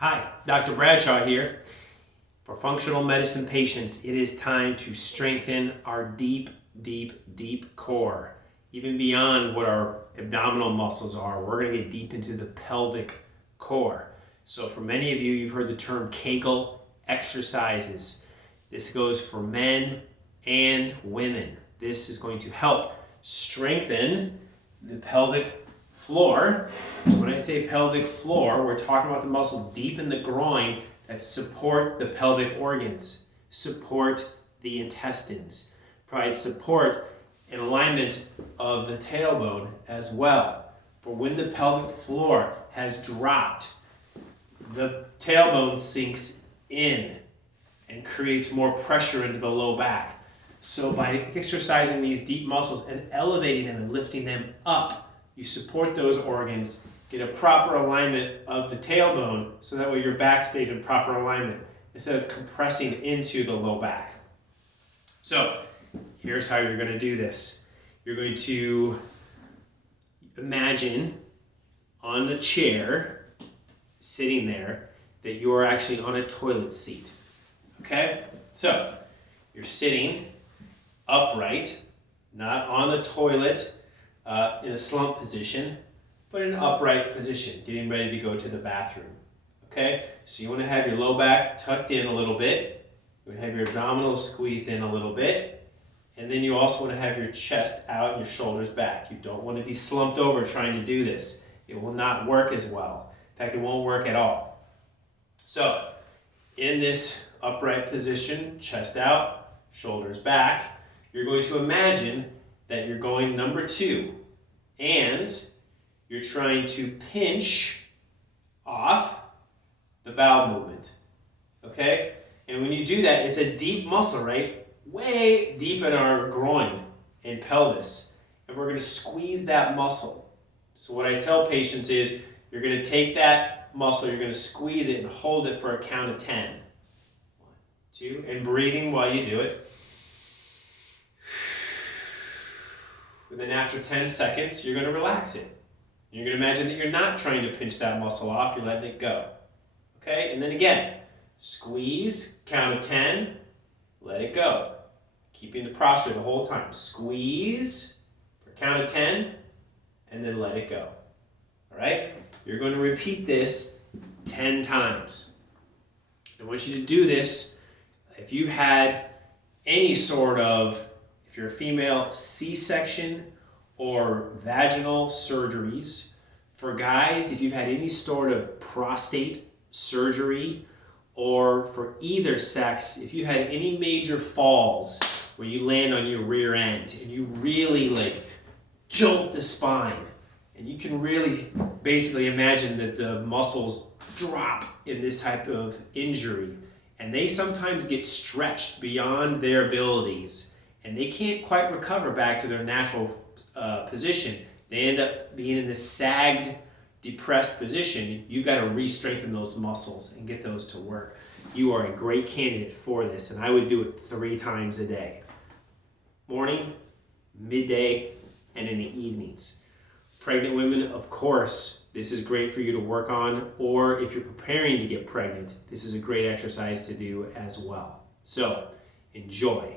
Hi, Dr. Bradshaw here. For functional medicine patients, it is time to strengthen our deep core. Even beyond what our abdominal muscles are, we're going to get deep into the pelvic core. So for many of you, you've heard the term Kegel exercises. This goes for men and women. This is going to help strengthen the pelvic floor. When I say pelvic floor, we're talking about the muscles deep in the groin that support the pelvic organs, support the intestines, provide support and alignment of the tailbone as well. For when the pelvic floor has dropped, the tailbone sinks in and creates more pressure into the low back. So by exercising these deep muscles and elevating them and lifting them up, you support those organs, get a proper alignment of the tailbone so that way your back stays in proper alignment instead of compressing into the low back. So here's how you're going to do this. You're going to imagine on the chair, sitting there, that you are actually on a toilet seat. Okay? So you're sitting upright, not on the toilet, in a slump position, but in an upright position, getting ready to go to the bathroom. Okay? So you want to have your low back tucked in a little bit. You want to have your abdominals squeezed in a little bit. And then you also want to have your chest out and your shoulders back. You don't want to be slumped over trying to do this. It will not work as well. In fact, it won't work at all. So, in this upright position, chest out, shoulders back, you're going to imagine that you're going number 2 and you're trying to pinch off the bowel movement. Okay? And when you do that, it's a deep muscle, right? Way deep in our groin and pelvis. And we're going to squeeze that muscle. So what I tell patients is you're going to take that muscle, you're going to squeeze it and hold it for a count of 10. 1, 2, and breathing while you do it. And then after 10 seconds, you're going to relax it. You're going to imagine that you're not trying to pinch that muscle off, you're letting it go. Okay? And then again, squeeze, count of 10, let it go. Keeping the posture the whole time. Squeeze for count of 10, and then let it go. Alright? You're going to repeat this 10 times. I want you to do this if you've had any sort of, if you're a female, C-section or vaginal surgeries. For guys, if you've had any sort of prostate surgery, or for either sex, if you had any major falls where you land on your rear end and you really jolt the spine, and you can really basically imagine that the muscles drop in this type of injury, and they sometimes get stretched beyond their abilities and they can't quite recover back to their natural position. They end up being in this sagged, depressed position. You got to re-strengthen those muscles and get those to work. You are a great candidate for this, and I would do it 3 times a day. Morning, midday, and in the evenings. Pregnant women, of course, this is great for you to work on, or if you're preparing to get pregnant, this is a great exercise to do as well. So, enjoy.